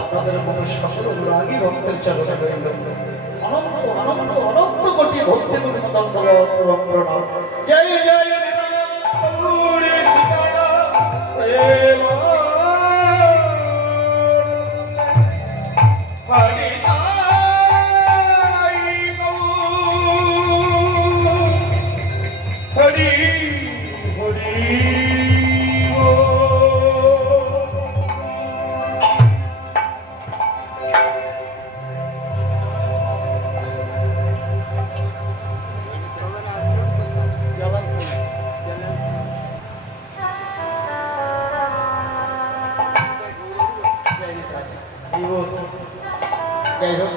আপনাদের মতো সকল অনুরাগী ভক্তের চরণে রইল অনন্ত অনন্ত অনন্ত কোটি ভক্তি দণ্ডবত এবং প্রণাম। জয় জয় গৌরী সীতারা প্রেম হরি হরি হরি যাই হোক,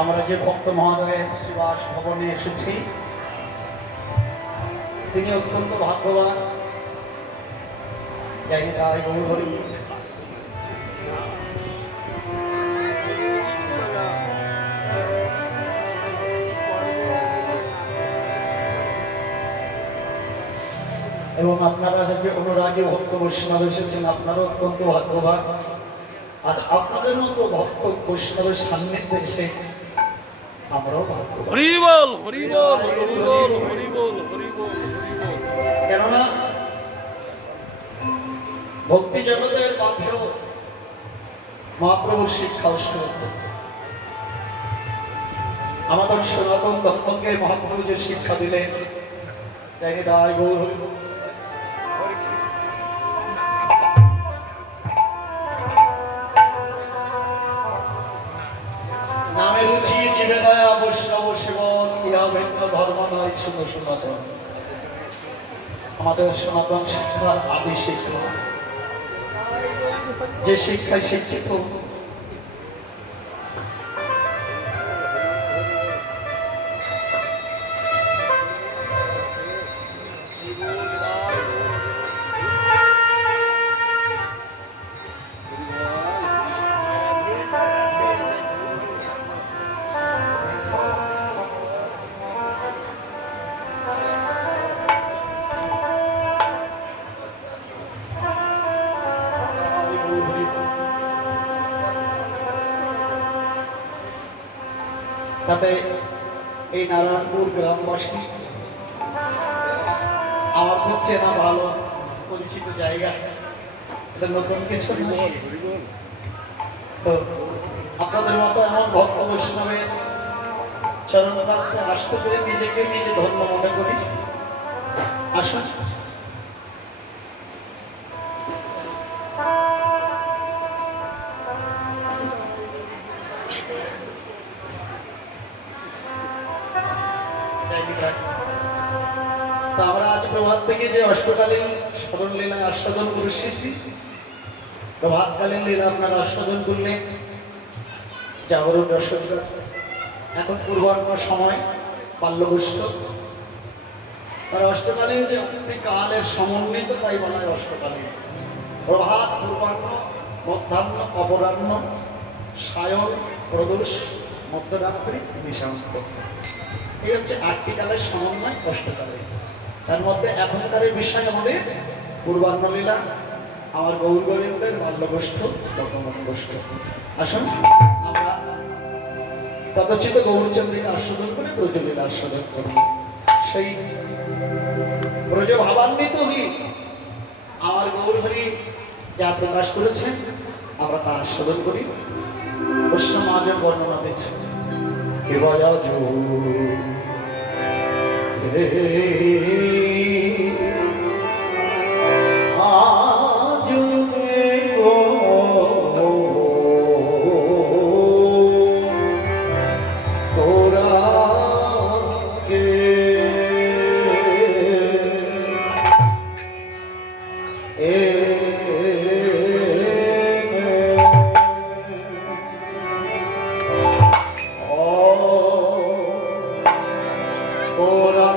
আমরা যে ভক্ত মহোদয়ের শ্রীবাস ভবনে এসেছি তিনি অত্যন্ত ভাগ্যবান। যাই তাই গৌর হরি। এবং আপনারা যে অনুরাগী ভক্ত বৈষ্ণব এসেছেন আপনারও অত্যন্ত ভাগ্যবান। আজ আপনাদের মতো ভক্ত বৈষ্ণবের সান্নিধ্যে এসে আমরাও ভাগ্যবান। হরি বল হরি বল হরি বল হরি বল হরি বল। কেননা ভক্তি জগতের মাধ্যেও মহাপ্রভুর শিক্ষা অষ্টক আমাদের সনাতন ধর্মকে মহাপ্রভু যে শিক্ষা দিলেন জানি দায় গৌর হরি। নামে রুচি জীবে দয়া বৈষ্ণব সেবন ইহা ভিন্ন ধর্ম নয় শুধু সনাতন। আমাদের সনাতন শিক্ষার আদি শিক্ষা যে শিক্ষায় শিক্ষিত তাতে এই নারায়ণপুর গ্রামবাসী আমার খুব চেনা ভালো পরিচিত জায়গা, এটা নতুন কিছু নয়। তো আপনাদের মতো এমন ভক্ত বৈষ্ণবের চরণপ্রান্তে আসতে পেরে নিজেকে নিজে ধন্য মনে করি। আসুন আমরা আজ প্রভাত থেকে যে অষ্টকালীন স্মরণ লীলায় আস্বাদন করে এসেছি, প্রভাতকালীন লীলা আপনারা আস্বাদন করলেন জাগরণ দর্শকরা। এখন পূর্বাহ্ন সময় বাল্যগোষ্ঠ তার অষ্টকালীন যে কালের সমন্বিত তাই বলা হয় অষ্টকালীন। প্রভাত, পূর্বাহ্ন, মধ্যাহ্ন, অপরাহ্ন, সায়ন, প্রদোষ, মধ্যরাত্রি, নিশান্ত, এই হচ্ছে 8টি কালের সমন্বয় অষ্টকালীন। তার মধ্যে এখনকার বিষয় আমাদের পূর্বাহ্ন লীলা, আমার গৌর গোবিন্দের বাল্যগোষ্ঠ, বর্তমান গোষ্ঠ। আসুন আমরা তদচিত গৌরচন্দ্রিকা আস্বাদন করে ব্রজলীলা আস্বাদন করি। সেই ব্রজ ভাবান্বিত হই আমার গৌর হরি যা প্রকাশ করেছেন আমরা তা আস্বাদন করি। সমাজের বর্ণনা দিচ্ছে ওরা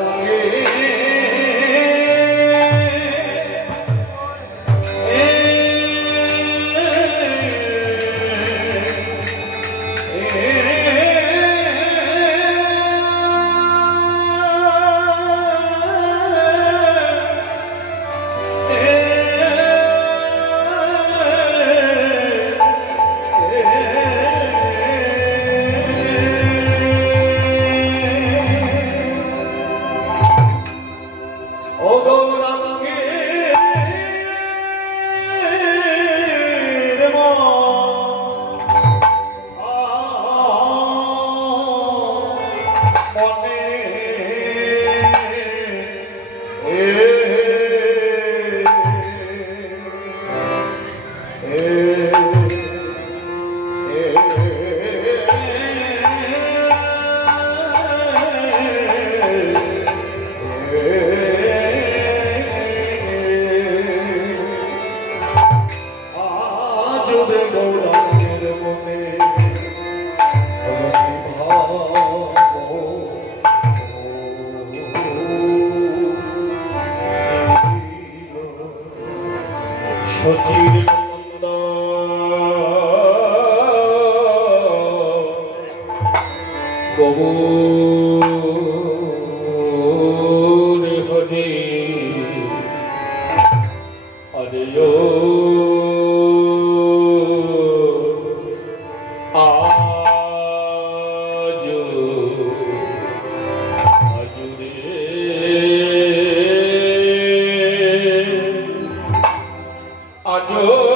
সচির গৌর হরে হরে আজ আজুরে আজো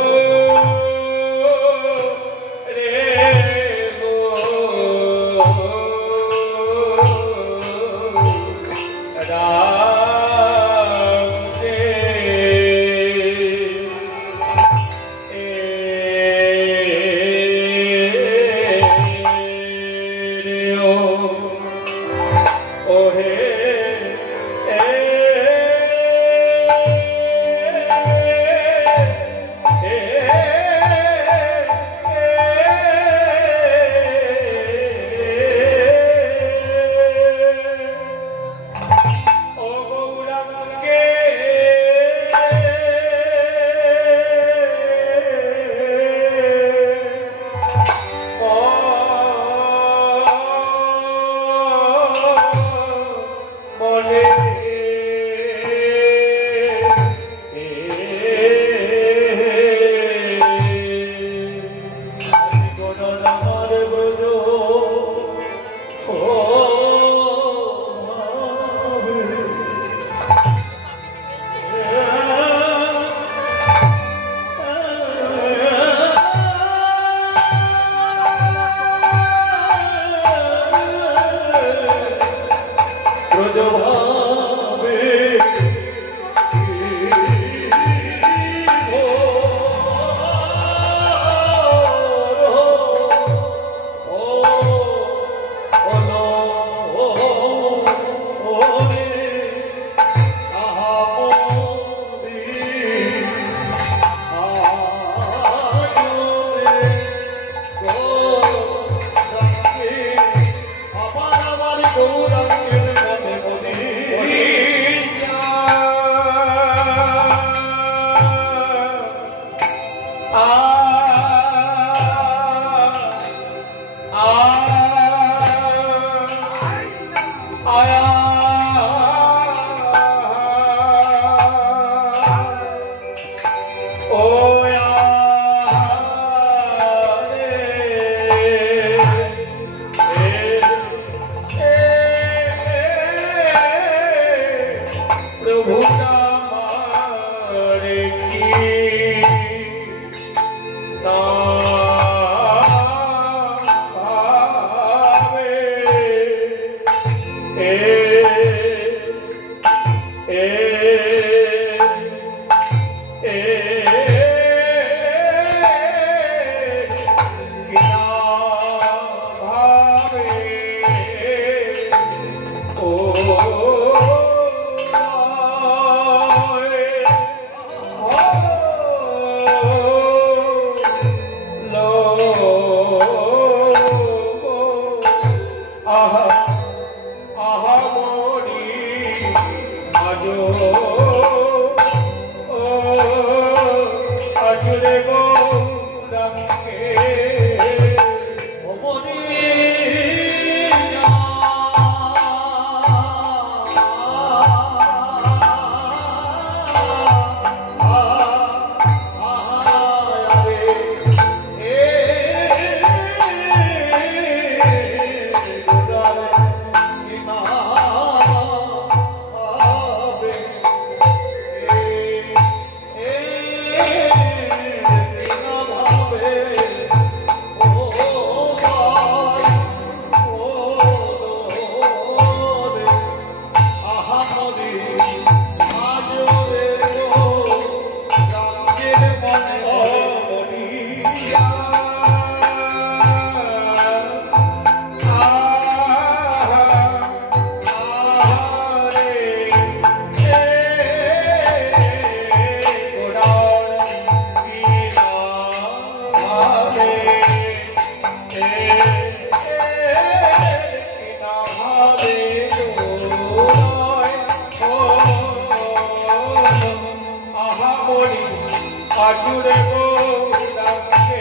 জুড়ে গৌরাঙ্গে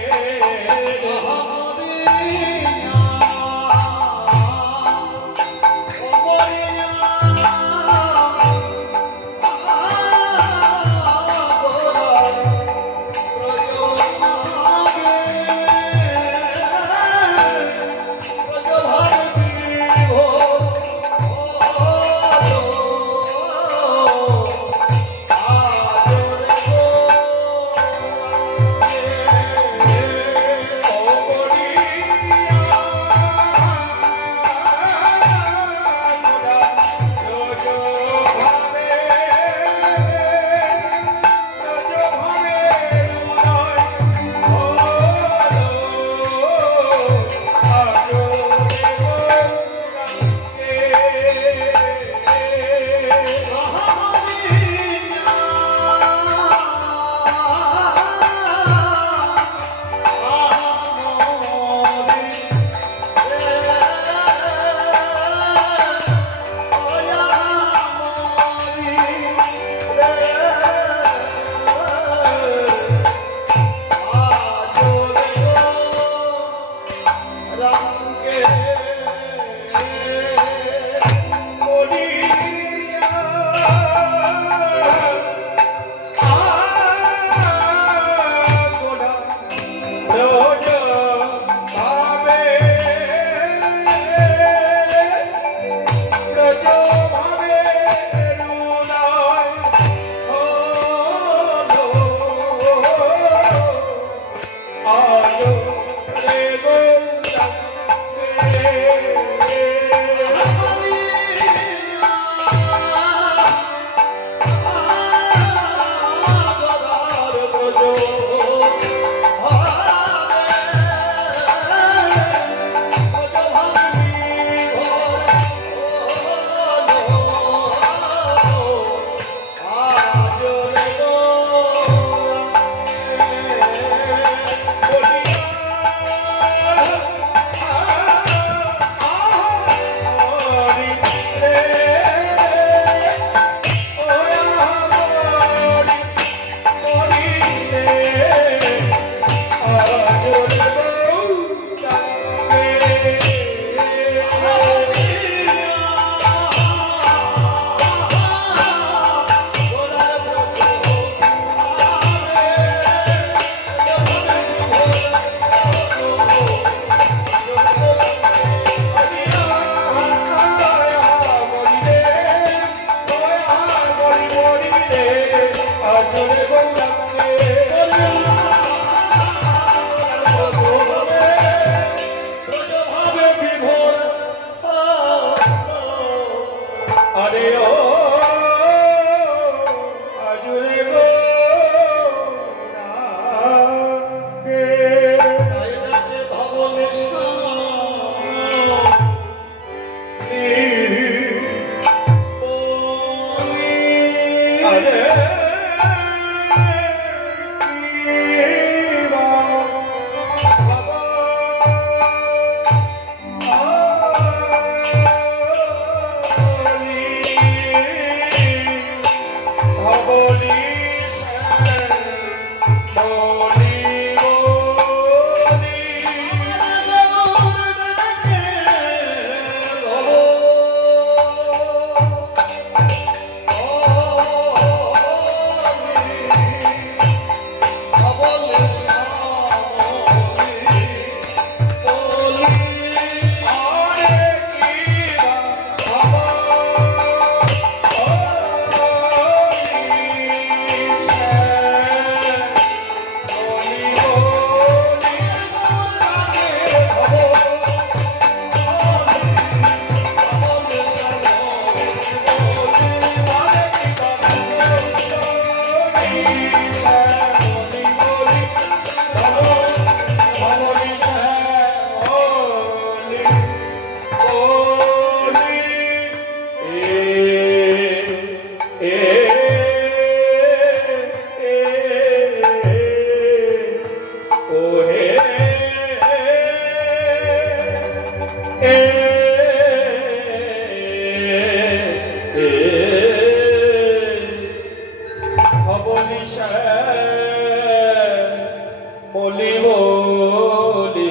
বলি বলি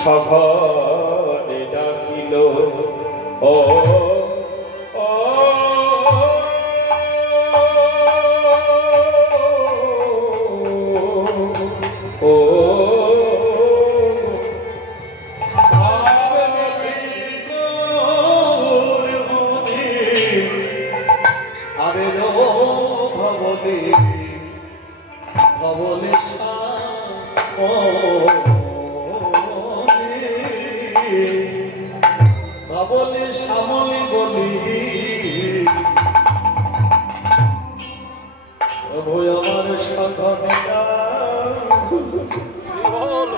সঘনে ডাকিল ও ও ও আরে নো ভবনে ভবনে ভবনে শ্যামলি বলি ভয় আমার সাধনা বল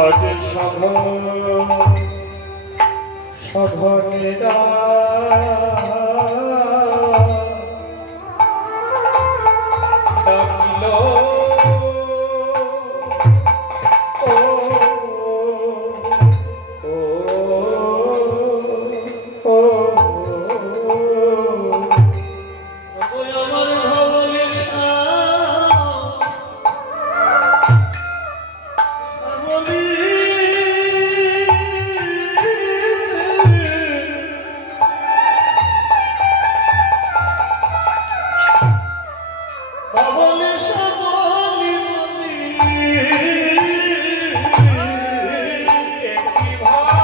আজ সঘনে ডাকিল ও ও ও ভয় আমার ভবনে শ্যামলি ভবনে শ্যামলি একটি ভাবে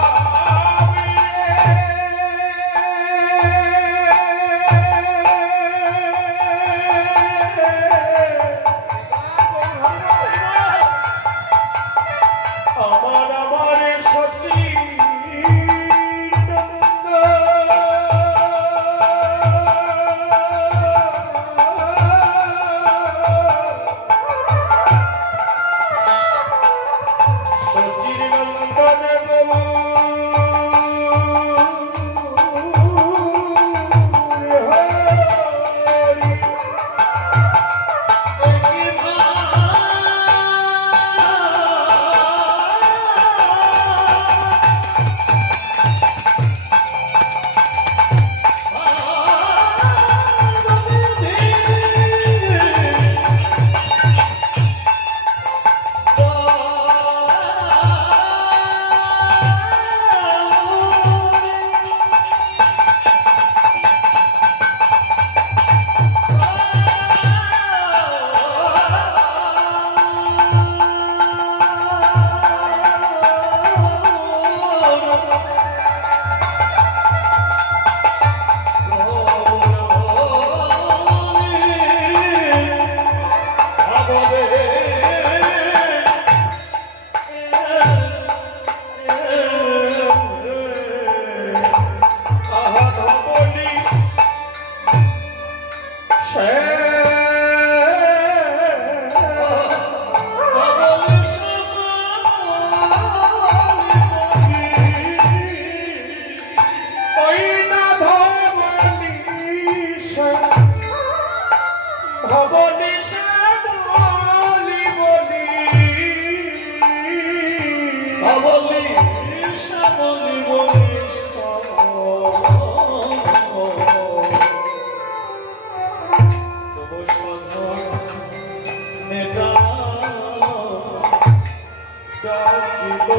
আমার সচিদানন্দ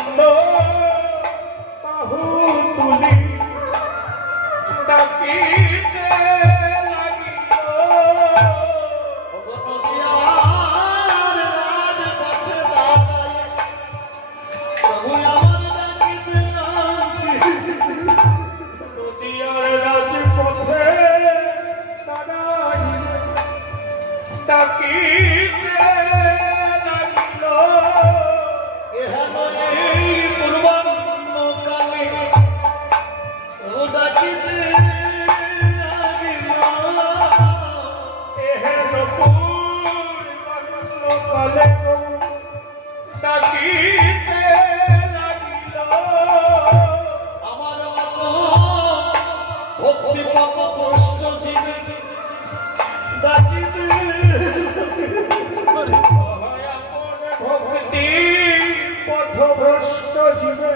সচিদানন্দ ডাকিতে লাগিল নদিয়ার রাজপথে দাঁড়ায় প্রভু আমার ডাকিতে নদিয়ার রাজপথে দাঁড়াই ডাকিতে লাগিল এই পূর্বাহ্ন কালে ও ডাকিতে লাগিল এহেন পূর্বাহ্নকালে ডাকিতে লাগিল আমার ভক্তি পাপ কষ্ট জীবে ডাকিতে ভক্তি পথভ্রষ্ট জীবে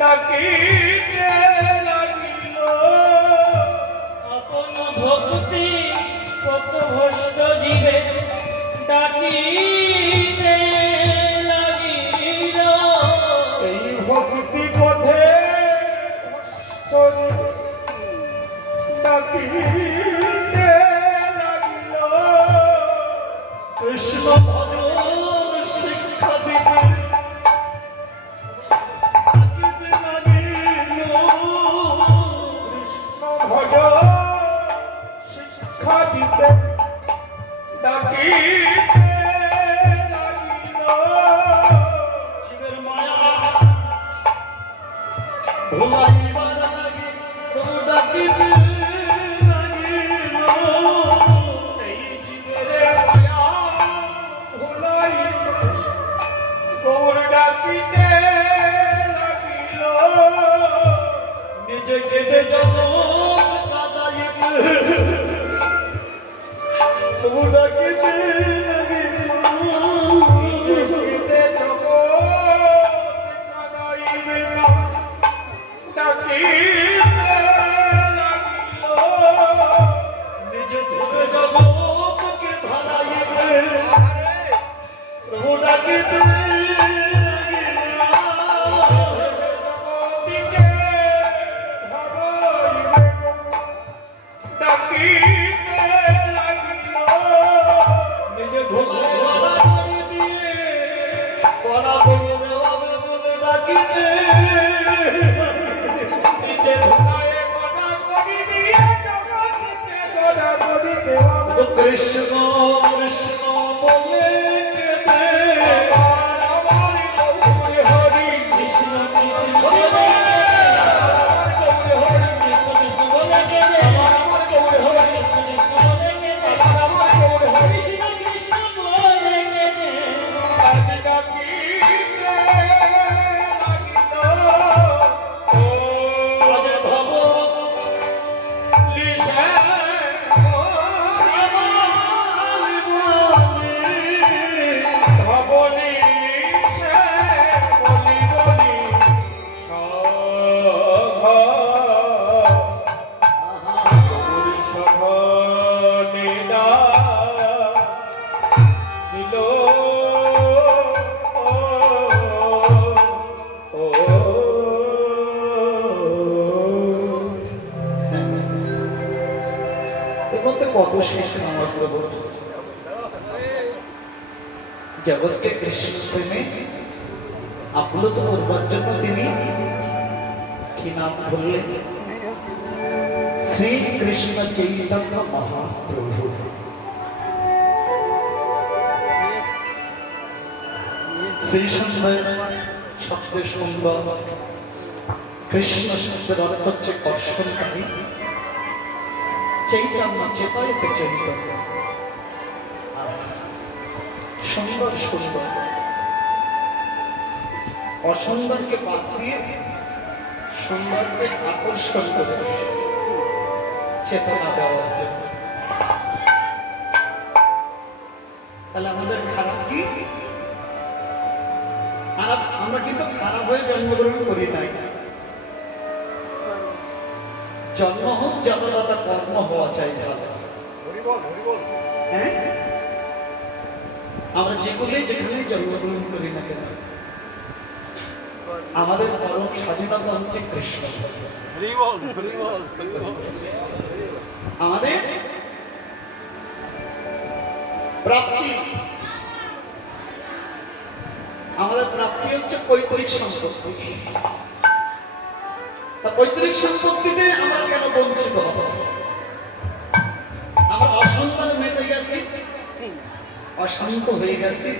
ডাকিতে লাগিল আপন ভক্তি পথভ্রষ্ট জীবে ডাকিতে লাগিল। এই ভক্তি পথে ডাকিতে লাগিল কৃষ্ণ ভজন শিক্ষা দিতে ডাকিতে লাগিল কৃষ্ণ ভজ শিক্ষা দিতে ডাকিতে লাগিল জীবের মায়া ভুলাইবার লাগে প্রভু ডাকিতে লাগিল এই জীবের মায়া ভুলাই গৌর ডাকিতে লাগিল নিজে কেঁদে জগৎ কাঁদাইতে প্রভু ডাকিতে লাগিল ডাকিতে জগৎ কাঁদাইবে না ডাকিতে লাগিল নিজে ধরে জগৎকে ধারাইতে প্রভু ডাকিতে জগতিকে ধরাইবে ডাকিতে লাগিল নিজে ঘুমায় বাধা করে দিয়ে কড়া করে দেওয়াবে বলে ডাকিতে নিজে ধুলায় গড়া করি দিয়ে জগতিকে গড়া করি দেওয়া কৃষ্ণ কৃষ্ণ বলে কেঁদে আমার গৌর হরি কৃষ্ণ কৃষ্ণ বলে আমার গৌর হরি কৃষ্ণ কৃষ্ণ বলে কেঁদে আমার গৌর হরি কৃষ্ণ কৃষ্ণ বলে কেঁদে আমার গৌর হরি কৃষ্ণ বলে কেঁদে ডাকি ডাকিতে লাগিল ও আগে ধব লিসে ধবনি সে বলি বলি সঘ নিদা দিল এর মধ্যে কত শিক্ষা আমার প্রভু জগৎকে কৃষ্ণ প্রেমে আপ্লুত করবার জন্য তিনি কি নাম বললেন শ্রী কৃষ্ণ চৈতন্য মহাপ্রভু শ্রী সন্ধ্যায় শব্দের সুন্দর কৃষ্ণ শব্দের অর্থ হচ্ছে কর্ষণকারী চৈতন্য চেতয়তে চৈতন্য সুন্দর সুন্দর অসুন্দরকে বাদ দিয়ে সুন্দরকে আকর্ষণ করে চেতনা দেওয়ার জন্য তাহলে আমাদের খারাপ কি আমরা কিন্তু খারাপ হয়ে জন্মগ্রহণ করি নাই জন্ম হোক যতটা কর্ম হওয়া চাই হ্যাঁ আমরা যেগুলোই যেখানেই জন্মগ্রহণ করি না কেন আমাদের পরম স্বাধীনতা হচ্ছে কৃষ্ণ হরি বল হরি বল হরি বল আমাদের প্রাপ্তি, আমাদের প্রাপ্তি হচ্ছে পৈতৃক সম্পত্তি। তা পৈতৃক সম্পত্তিতে আমরা কেন বঞ্চিত হব? আমরা অসন্তান মেটে গেছি, অশান্ত হয়ে গেছি,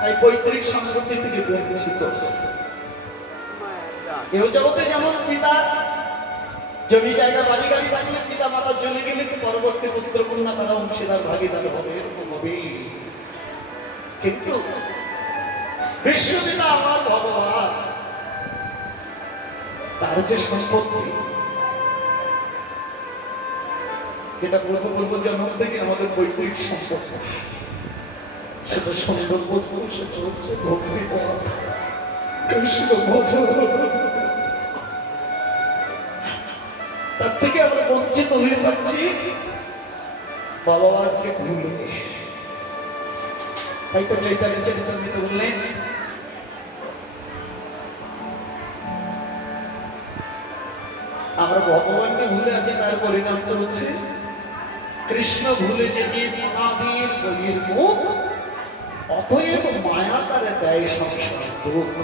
তাই পৈতৃক সম্পত্তি থেকে বঞ্চিত। এ জগতে যেমন পিতা জমি জায়গা বাড়ি গাড়ি থাকলে পিতা মাতা চলে গেলে পরবর্তী পুত্র কন্যা তারা অংশীদার ভাগিদার হবে, এরকম হবে। কিন্তু বিশ্বপিতা আমার ভগবান, তার যে সম্পত্তি, যেটা পূর্ব জন্ম থেকে আমাদের পৈতৃক সম্পত্তি, সেটা সুন্দর বস্তু, সেটা হচ্ছে ভক্তি পথ, কৃষ্ণ ভজন। তার থেকে আমরা বঞ্চিত হয়ে যাচ্ছি ভগবানকে ভুলে। তাই তো চৈতন্য চরিতামৃতে বললেন, আমরা ভগবানকে ভুলে আছি, তার পরিণামটা হচ্ছে কৃষ্ণ ভুলে যে জীবনাদির বইয়ের মুখ, অতএব মায়া তারে দেয় সংসার দুঃখ।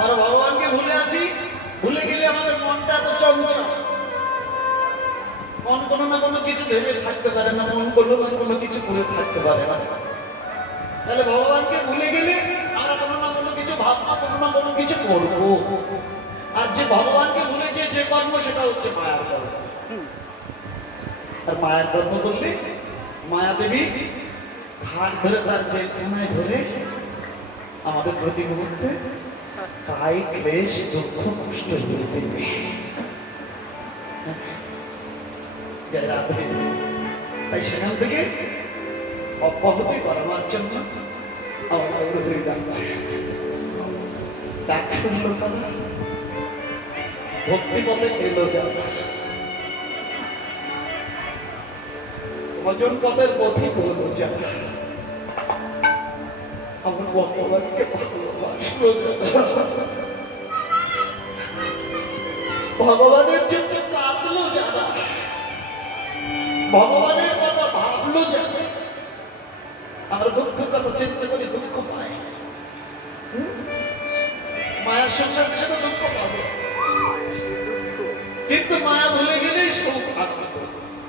আমরা ভগবানকে ভুলে আছি, ভুলে গেলে আমাদের মনটা এত চঞ্চল, মন কোনো না কোনো কিছু ভেবে থাকতে পারে না, মন কোনো না কোনো কিছু করে থাকতে পারে না। তাহলে ভগবানকে ভুলে গেলে আমরা কোনো না কোনো কিছু ভাববো, কোনো না কোনো কিছু করবো। আর যে ভগবানকে ভুলে যে কর্ম, সেটা হচ্ছে মায়ার কর্ম। আর মায়ার কর্ম করলে মায়া দেবী হাত ধরে তার চেতনায় ধরে আমাদের প্রতি মুহূর্তে কায়িক ক্লেশ দুঃখ কষ্ট জুড়ে দেবে। জয় রাধে। তাই সেখান থেকে অব্যাহতি করাবার জন্য আমরা হয়ে যাচ্ছে। ডাক শুনলো তারা, ভক্তি পথে এলো যারা, ভজন পথের পথিক হলো যারা, আমার ভগবানকে ভালোবাসলো যারা, ভগবানের জন্য কাঁদলো যারা, ভগবানের কথা ভাবলো যারা। আমরা দুঃখের কথা চিন্তা করি, দুঃখ পাই, মায়ের সংসার সেটা দুঃখ পাবো, কিন্তু মায়া ভুলে গেলেই সব আনন্দ।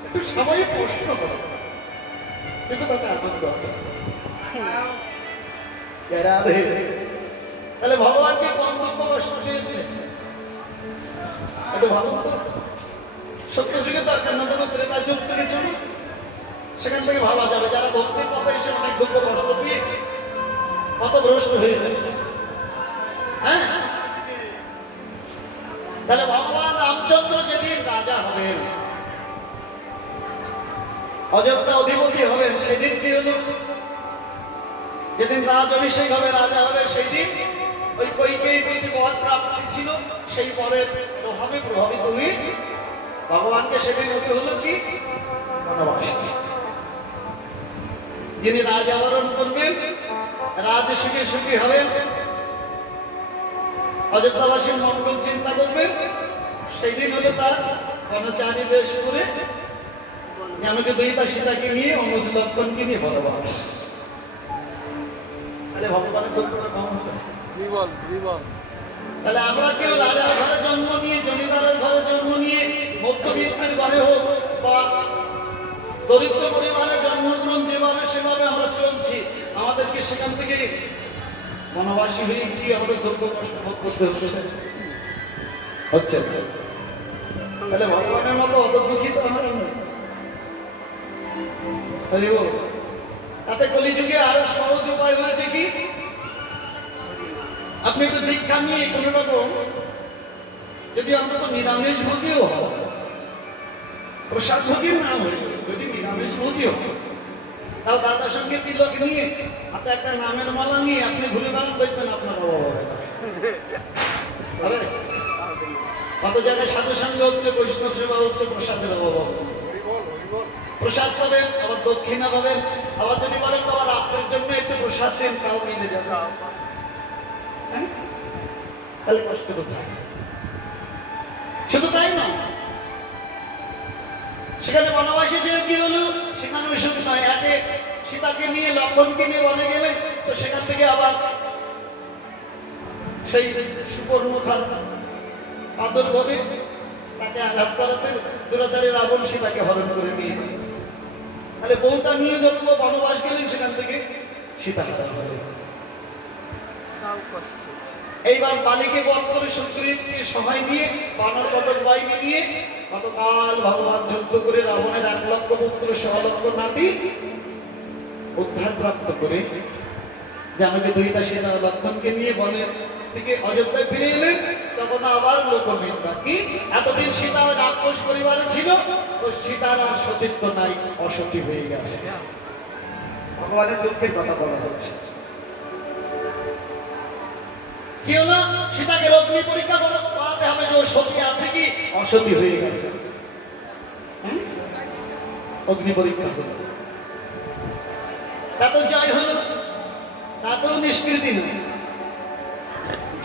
একটু সাময়িক প্রশ্ন করো, কিন্তু তাতে আনন্দ আছে। তাহলে ভগবানকে কম দুঃখ কষ্ট চেয়েছে, একটু ভালো সত্য যুগে দরকার না, কোনো ত্রেতার যুগ থেকে চলুন, সেখান থেকে ভাবা যাবে। যারা ভক্তির পথে এসে অনেক দুঃখ কষ্ট পেয়ে কত ভ্রষ্ট হয়ে যায়। হ্যাঁ, তাহলে ভগবান রামচন্দ্র যেদিন রাজা হবেন, অযোধ্যা অধিপতি হবেন, সেদিন কি হলো? যেদিন রাজ অভিষেক হবে, রাজা হবে, সেই দিন ওই কৈকেয়ী প্রতি বর প্রাপ্তি ছিল, সেই বরের প্রভাবে প্রভাবিত হয়ে ভগবানকে সেদিন হতে হলো কি বনবাস। যিনি রাজ আবরণ করবেন, রাজ সুখে সুখী হবেন, অযোধ্যাবাসীর মঙ্গল চিন্তা করবেন, সেই দিন হলো তার বনচারী বেশ করে জানকী দুইতা সীতাকে নিয়ে, অনুজ লক্ষণকে নিয়ে বনবাস। তাহলে ভগবানের দুঃখটা কম হবে। তাহলে আমরা কেউ রাজার ঘরে জন্ম নিয়ে, জমিদারের ঘরে জন্ম নিয়ে, মধ্যবিত্তের ঘরে হোক বা দরিদ্র পরিবারে জন্মগ্রহণ, যেভাবে সেভাবে আমরা চলছি, আমাদেরকে সেখান থেকে বনবাসী হয়ে কি আমাদের দুঃখ কষ্ট ভোগ করতে হচ্ছে। তাহলে ভগবানের মতো অত দুঃখিত আমরা নয়। তাতে কলিযুগে আরো সহজ উপায় হয়েছে কি, আপনি একটু দীক্ষা নিয়ে কোন রকম যদি অন্তত নিরামিষ ভোজিও হয়, প্রসাদ ভোজিও না হয়, যদি নিরামিষ ভোজিও হয়, তাও দাদার সঙ্গে তিলক নিয়ে হাতে একটা নামের মালা নিয়ে আপনি ঘুরে বেড়ান, দেখবেন আপনার অভাব হবে। কত জায়গায় সাধু সঙ্গে হচ্ছে, বৈষ্ণব সেবা হচ্ছে, প্রসাদের অভাব হবে। প্রসাদ পাবেন, আবার দক্ষিণা পাবেন, আবার যদি বলেন বাবা রাত্রের জন্য একটু প্রসাদ দিন, তাও মিলে যাবে। হ্যাঁ? তাহলে কষ্ট কোথায়? শুধু তাই না, সেখানে বনবাসে যে কি হলো, সেখানে শুধু নয়, একে সীতাকে নিয়ে লক্ষণকে নিয়ে বনে গেলেন, তো সেখান থেকে আবার সেই সুবর্ণখার আদর ভাবে তাকে আঘাত করাতে দুরাচারী রাবণ সীতাকে হরণ করে নিয়ে গেল। তাহলে বউটা নিয়ে যত বনবাস গেলেন, সেখান থেকে সীতা হারা হলেন। এইবার বালিকে বধ করে সুগ্রীবকে সহায় নিয়ে বানর কটক বাহিনী নিয়ে কতকাল ভগবান যুদ্ধ করে রাবণের 1 লক্ষ পুত্র 6 লক্ষ নাতি উদ্ধার প্রাপ্ত করে জানকে দুইটা সীতা লক্ষণকে নিয়ে বনের থেকে অযোধ্যায় ফিরে এলেন। তখন আবার লোকনিন্দা, কি এতদিন সীতা ওই রাক্ষস পরিবারে ছিল, তো সীতার আর সতীত্ব নাই, অসতী হয়ে গেছে। ভগবানের দুঃখের কথা বলা হচ্ছে। কি হলো, সীতাকে অগ্নি পরীক্ষা করাতে হবে যে ও সতী আছে কি অসতী হয়ে গেছে। অগ্নি পরীক্ষা হলো, তা তো জয় হলো, তাতেও নিষ্কৃতি নয়।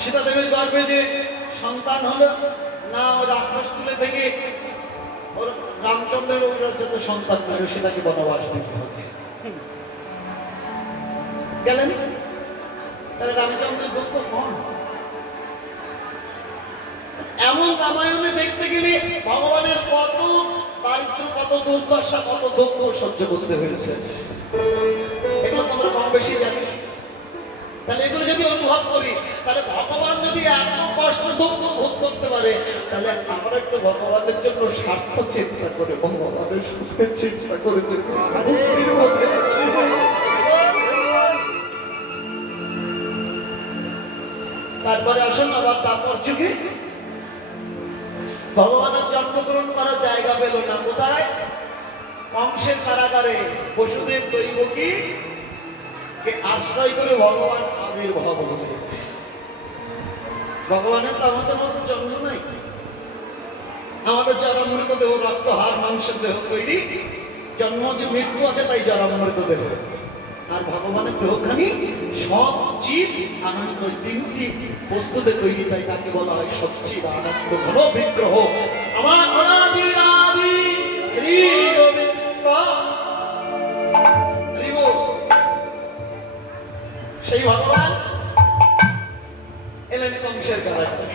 সীতা দেবীর গর্ভে যে সন্তান হলো না, ও রাক্ষস তুলে থেকে ওর রামচন্দ্রের ওই যত সন্তান হলো, সীতাকে বনবাস দিতে হবে। গেলেন, তাহলে রামচন্দ্রের দুঃখ কম। এমন রামায়ণে দেখতে গেলে ভগবানের কত দারিদ্র, কত দুর্দশা, কত দুঃখ সহ্য করতে হয়েছে, এগুলো তো আমরা কম বেশি জানি। তাহলে এগুলো যদি অনুভব করি, তাহলে ভগবান যদি এত কষ্ট দুঃখ ভোগ করতে পারে, তাহলে আমরা একটু ভগবানের জন্য স্বার্থ চিন্তা করে, ভগবানের সুখের চিন্তা করে মুক্তির মধ্যে তারপরে আসুন আবার তারপর যুগে ভগবানের জন্মগ্রহণ করার জায়গা পেল না। কোথায়? কংসের কারাগারে বসুদেব দৈবকী কে আশ্রয় করে ভগবান আবির্ভাব হলেন। ভগবানের তো আমাদের মতো জন্ম নাই, আমাদের জরামৃত দেহ, রক্ত হাড় মাংসের দেহ তৈরি, জন্ম আছে মৃত্যু আছে, তাই জরামৃত দেহ। আর ভগবানের দেহখানি সব জীব আনন্দ, 3টি বস্তুতে তৈরি, তাই তাকে বলা হয় সচ্চিদ আনন্দ ঘন বিগ্রহ। আমার অনাদি আদি শ্রী গোবিন্দ, সেই ভগবান এলেন কংসের কারাগারে।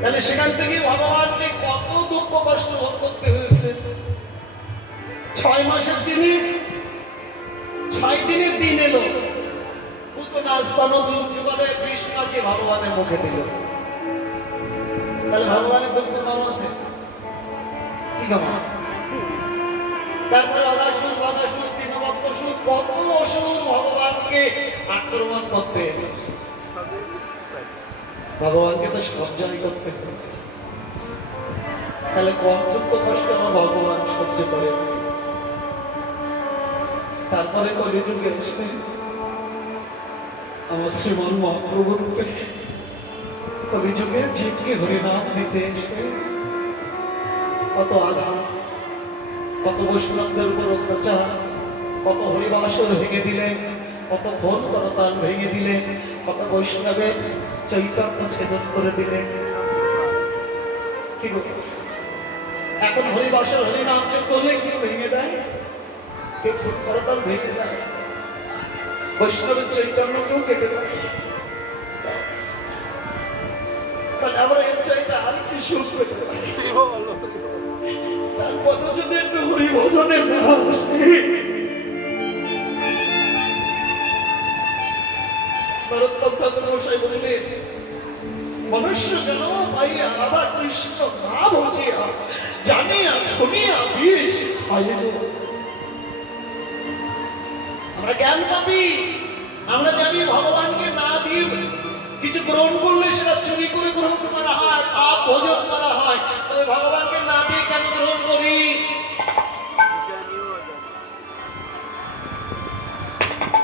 তাহলে সেখান থেকে ভগবানকে কত দুঃখ কষ্ট ভোগ করতে হয়েছে। 6 মাসের যিনি 6 দিনের দিন এলো, পুতনা স্তন যুগলে বিষ্ণুকে ভগবানের মুখে দিল। তাহলে ভগবানের দুঃখ কম আছে কি কম? তারপরে অদাসুর, বদাসুর, দীনবদ্ধসুর, কত অসুর ভগবানকে আক্রমণ করতে এলো। ভগবানকে তো সব জয় করতে হবে, তাহলে কম দুঃখ কষ্ট ভগবান সহ্য করে। তারপরে কলিযুগে এসে আমার শ্রীমন মহাপ্রভু রূপে কলিযুগে জীবকে হরিনাম দিতে এসে কত আঘাত, কত বৈষ্ণবদের উপর অত্যাচার, কত হরিবাসর ভেঙে দিলেন, কত ঘোর করতাল ভেঙে দিলেন, কত বৈষ্ণবের চৈতন্য ছেদন করে দিলেন। কি গো, এখন হরিবাসর হরিনাম যোগ করলে কেউ ভেঙে দেয়, কেউ ঘোর করতাল ভেঙে দেয়, বৈষ্ণবের চৈতন্য কেউ কেটে দেয়। তাহলে আমরা এর চাইতে আর কি সুখ পেতে পারি? তারপর যদি একটু হরি ভজনের নরোত্তম ঠাকুর মশাই বললেন, মনুষ্য যেন পাইয়া রাধা কৃষ্ণ না ভজিয়া জানিয়া শুনিয়া বিষ খাইব। আমরা জ্ঞান পাবি, আমরা জানি ভগবানকে না দিয়ে কিছু গ্রহণ করলে সেটা চুরি করে গ্রহণ করা হয়, পাপ ভোজন করা হয়। তবে ভগবানকে না দিয়ে কেন গ্রহণ করি?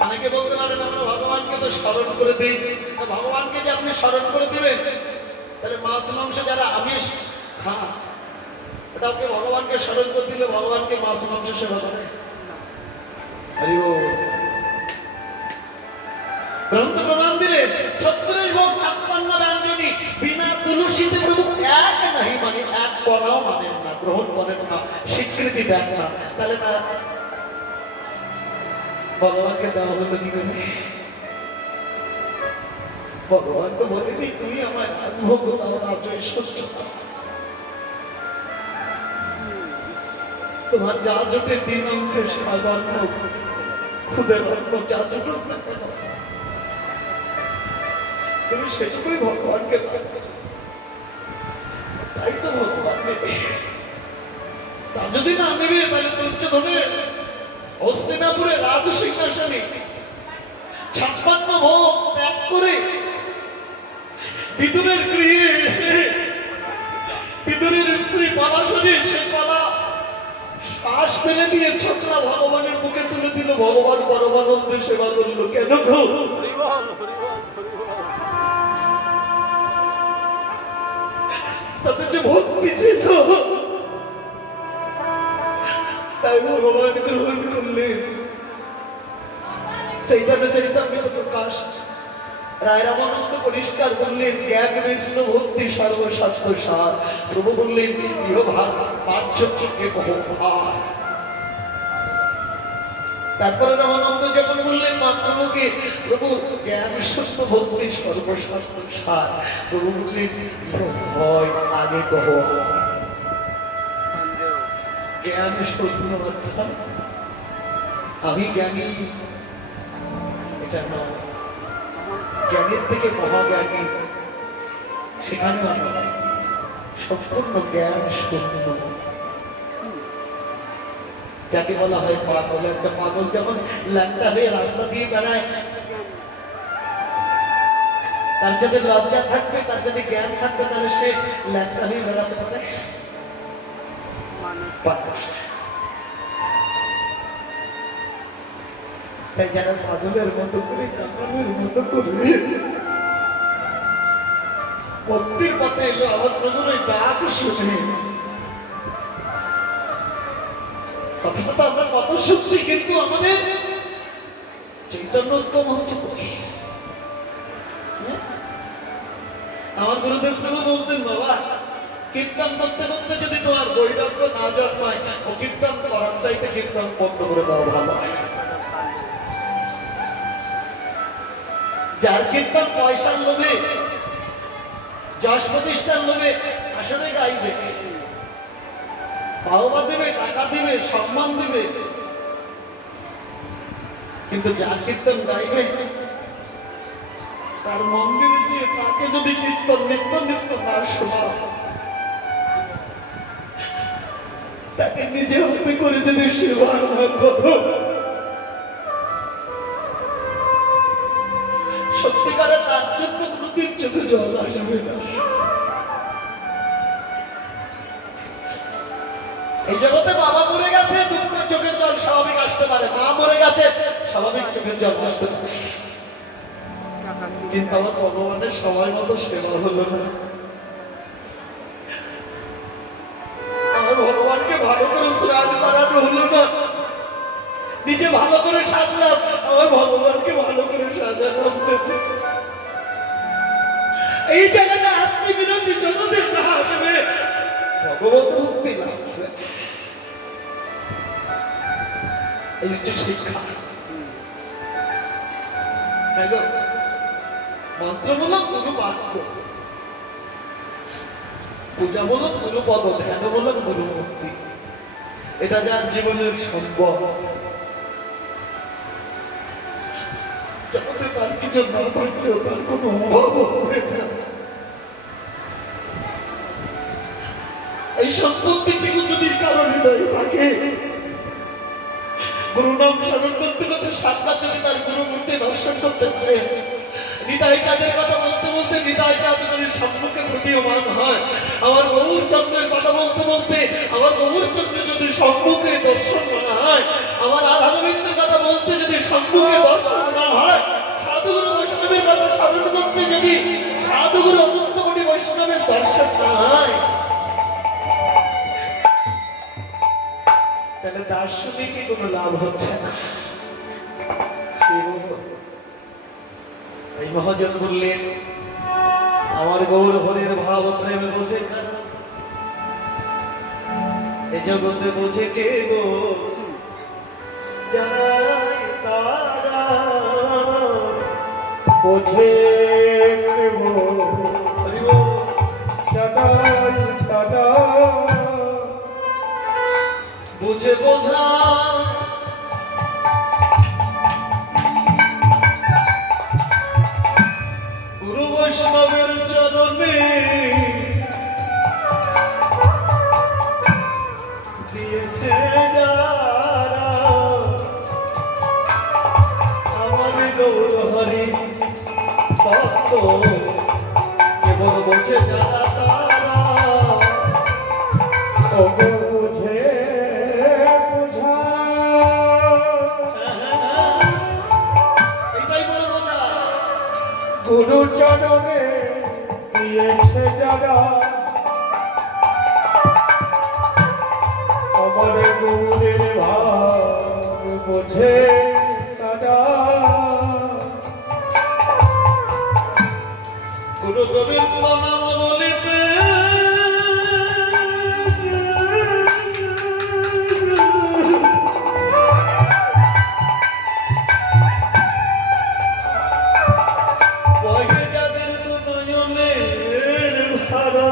অনেকে বলতে পারেন আমরা ভগবানকে তো স্মরণ করে দিই। ভগবানকে যে আপনি স্মরণ করে দিবেন, তাহলে মাছ মাংস যারা আমিষ খান, ওটা আপনি ভগবানকে স্মরণ করে দিলে ভগবানকে মাছ মাংস সেবা করে। গ্রন্থ প্রমাণ দিলেন 36 ভোগ 56 ব্যঞ্জনী বিনা তুলসীতে প্রভু এক নাহি মানে এক কণাও মানেন না, গ্রহণ করেন না, স্বীকৃতি দেন না। তাহলে তারা ভগবানকে দেওয়া হলো কি করে? ভগবান তো বলেনি তুমি আমার রাজভোগ দাও, রাজ্য ঐশ্বর্য দাও। তোমার যা জোটে দিন অন্তে সাধারণ খুদের অন্ন যা জোটে তুমি সেটুকুই ভগবানকে দাও। তাই তো ভগবান নেবে। তা যদি না নেবে তাহলে দুর্যোধনে হস্তিনাপুরে রাজ সিংহাসনে 56 ভোগ ত্যাগ করে বিদুরের গৃহে এসে বিদুরের স্ত্রী পলাশনী সে পলা শ্বাস ফেলে দিয়ে ছত্রা ভগবানের মুখে তুলে দিল। ভগবান পরমানন্দে সেবা করল। কেন গো? হরি বল, হরি বল, হরি বল। তাদের যে ভক্তি ছিল তাই ভগবান গ্রহণ করলেন। চৈতন্য চরিতামৃত প্রকাশ রায় রামানন্দ পরিষ্কার করলেন জ্ঞান বিষ্ণ ভক্তি সর্বশাস্ত্র সার। প্রভু বললেন ইহ ভার পার্শ্বকে বহুভার। তারপরে রামানন্দ যখন বললেন মাতৃমুখে প্রভু জ্ঞান শুদ্ধ ভক্তি সর্বশাস্ত্র সার, প্রভু বললেন ইহ ভয় আগে কহ। জ্ঞান শুদ্ধ অর্থাৎ আমি জ্ঞানী এটা নয়, জ্ঞানের থেকে মহাজ্ঞানী সেখানেও নয়, সম্পূর্ণ জ্ঞান শূন্য। যাকে বলা হয় পাগল। একটা পাগল যেমন ল্যাংটা হয়ে রাস্তা দিয়ে বেড়ায়, তার যদি লজ্জা থাকবে, তার যদি জ্ঞান থাকবে, তাহলে সে ল্যাংটা হয়ে বেড়াতে পারে। তাই যারা পাগলের মতো করে কামালের মতো করে ভক্তির পথে এলো, আমার প্রভুর ওই ডাক শুনে কথাটা তো আমরা কত শুনছি, কিন্তু আমাদের চৈতন্য উত্তম হচ্ছে। আমার গুরুদেব প্রভু বলতেন বাবা কীর্তন করতে করতে যদি তোমার বৈরাগ্য না জন্মায় ও কীর্তন করার চাইতে কীর্তন বন্ধ করে দেওয়া ভালো। যার কীর্তন পয়সার লোভে যশ প্রতিষ্ঠার লোভে আসলে গাইবে, বাহবা দেবে, টাকা দিবে, সম্মান দিবে, কিন্তু যার কীর্তন গাইবে তার মন্দিরে যে তাকে যদি কীর্তন নিত্য নিত্য না শোনা, তাকে নিজে হাতে করে যদি সেবা না করো, সত্যিকারে তার জন্য কোনদিন চোখে জল আসবে না। এই জগতে বাবা মরে গেছে, দুটো চোখের জল স্বাভাবিক আসতে পারে, মা মরে গেছে স্বাভাবিক চোখের জল আসতে পারে, কিন্তু আমার ভগবানের সময় মতো সেবা হলো না। আমার ভগবানকে ভালো করে স্নান করানো হলো না, নিজে ভালো করে সাজলাম, আমার ভগবানকে ভালো করে সাজালাম। এই জায়গাটা আত্মবিরতি যতদিন না আসবে ভগবত মুক্তি লাভ হবে। এই হচ্ছে শিক্ষা। মন্ত্রমূলক গুরু বাক্য, পূজামূলক গুরু পদ, ধ্যানমূলক গুরু মুক্তি, এটা যার জীবনের সম্ভব। জগতে তার কিছু না থাকলেও তার কোনো অভাব হবে না। এই সম্পত্তিটুকু যদি কারো হৃদয়ে থাকে, গুরু নাম স্মরণ করতে করতে সাতটা যদি তার গুরু মূর্তি দর্শন করতে পারে, নিতাই চাঁদের কথা বলতে বলতে নিতাই চাঁদ যদি সম্মুখে প্রতীয়মান হয়, আমার গৌর চন্দ্রের কথা বলতে বলতে আমার গৌর চন্দ্র যদি সম্মুখে দর্শন না হয়, আমার রাধা গোবিন্দের কথা বলতে যদি সম্মুখে দর্শন না হয়, সাধুগুরু বৈষ্ণবের কথা স্মরণ করতে যদি সাধুগুরু অনন্ত কোটি বৈষ্ণবের দর্শন না হয়, তাহলে দার্শনিকই কোনো লাভ হচ্ছে না। এই মহাজন বললেন আমার গৌর হরির ভাব প্রেম বোঝে কারা, এ জগতে বোঝে কে গো, জানাই তারা। বোঝে কেব হরি বল। টাটাই টাটা বুঝে বোঝা গুরু বৈষ্ণবের চরণে দিয়েছে যারা আমার গৌর হরি ভক্ত কেবল বোঝে যারা তারা। ওগো বুঝে বুঝা এইটাই বড় বোঝা। গুরু চরণে দিয়েছে যারা আমার গৌরের ভাব বোঝে তারা। গুরু গোবিন্দ নাম বলিতে বহে যাদের দু নয়নের ধারা।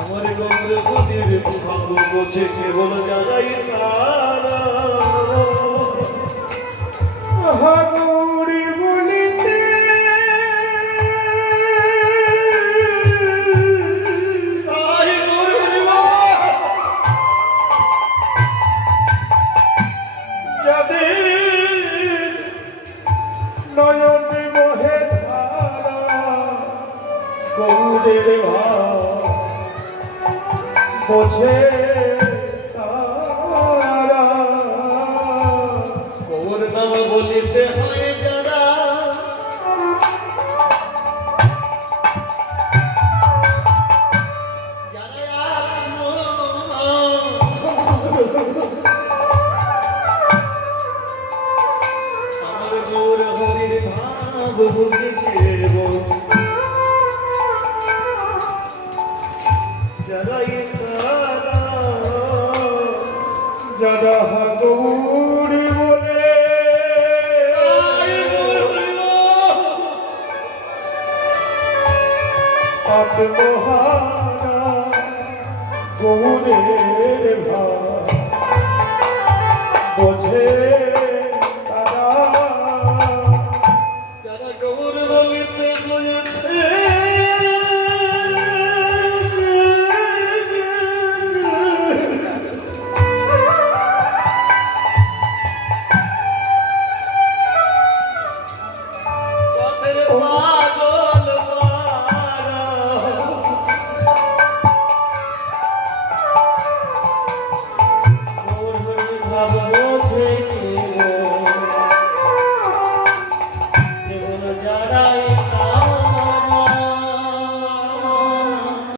আমার গৌর হরির ভাব বোঝে কেবল যারাই তারা। গৌরী বলিতে তাই গৌর হরি বল। যাদের নয়নে বহে ধারা গৌরের ভাব বোঝে তারা। গৌর নাম বলিতে হয় যারা যারা আমার গৌর হরির ভাব বুঝে কেবল যারাই তারা। যারা গৌরী বলে তাই গৌর হরি বল। আত্মহা